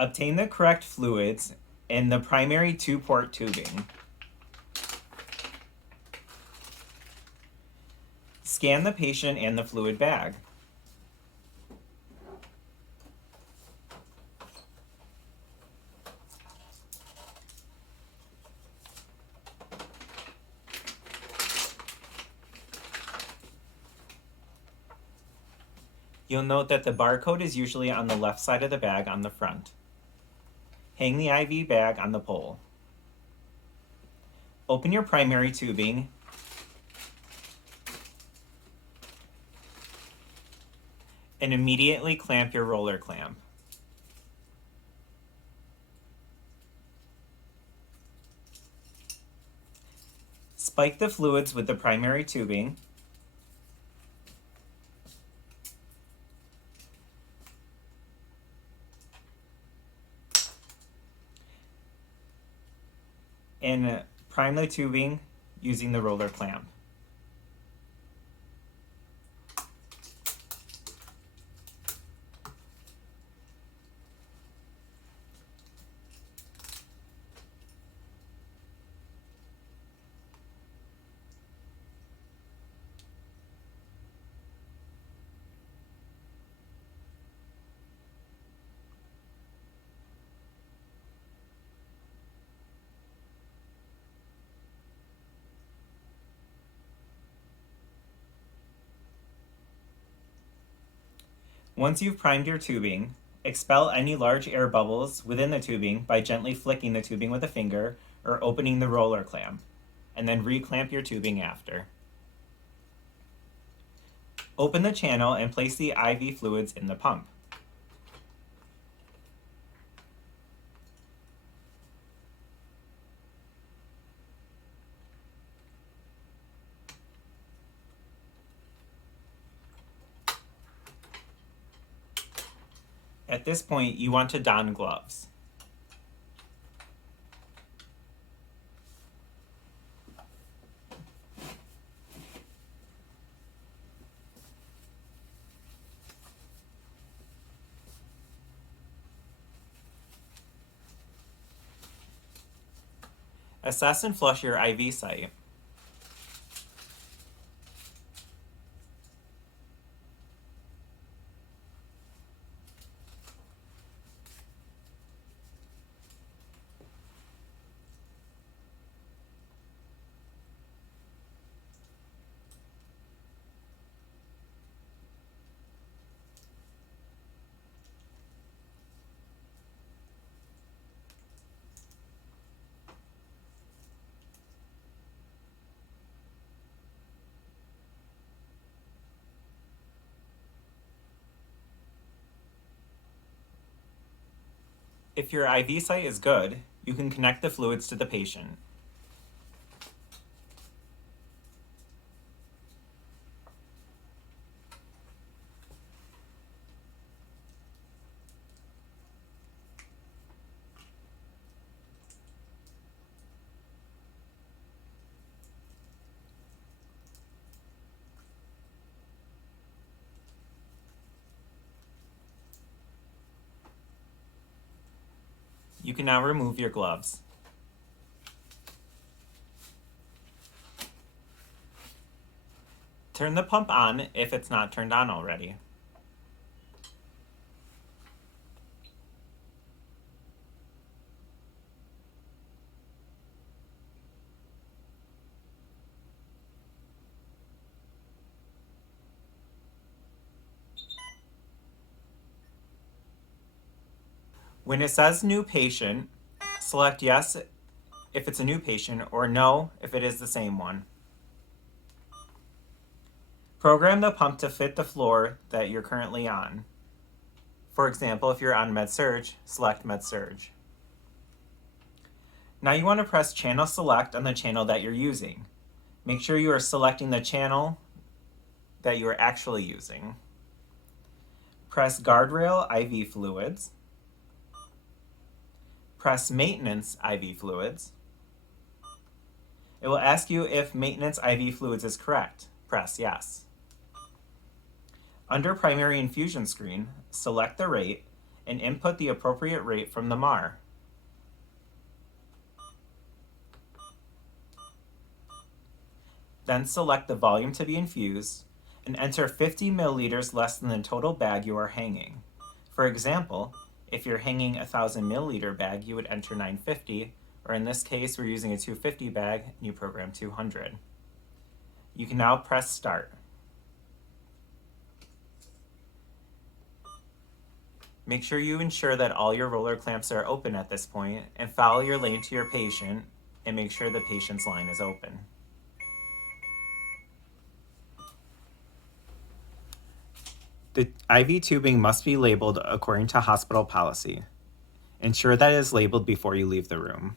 Obtain the correct fluids in the primary 2-port tubing. Scan the patient and the fluid bag. You'll note that the barcode is usually on the left side of the bag on the front. Hang the IV bag on the pole. Open your primary tubing and immediately clamp your roller clamp. Spike the fluids with the primary tubing. And prime the tubing using the roller clamp. Once you've primed your tubing, expel any large air bubbles within the tubing by gently flicking the tubing with a finger or opening the roller clamp, and then reclamp your tubing after. Open the channel and place the IV fluids in the pump. At this point, you want to don gloves. Assess and flush your IV site. If your IV site is good, you can connect the fluids to the patient. You can now remove your gloves. Turn the pump on if it's not turned on already. When it says new patient, select yes if it's a new patient or no if it is the same one. Program the pump to fit the floor that you're currently on. For example, if you're on Med-Surg, select Med-Surg. Now you want to press Channel Select on the channel that you're using. Make sure you are selecting the channel that you are actually using. Press Guardrail IV Fluids. Press Maintenance IV Fluids. It will ask you if Maintenance IV Fluids is correct. Press Yes. Under Primary Infusion screen, select the rate and input the appropriate rate from the MAR. Then select the volume to be infused and enter 50 milliliters less than the total bag you are hanging. For example, if you're hanging a 1,000 milliliter bag, you would enter 950, or in this case, we're using a 250 bag and you program 200. You can now press start. Make sure you ensure that all your roller clamps are open at this point and follow your lane to your patient and make sure the patient's line is open. The IV tubing must be labeled according to hospital policy. Ensure that it is labeled before you leave the room.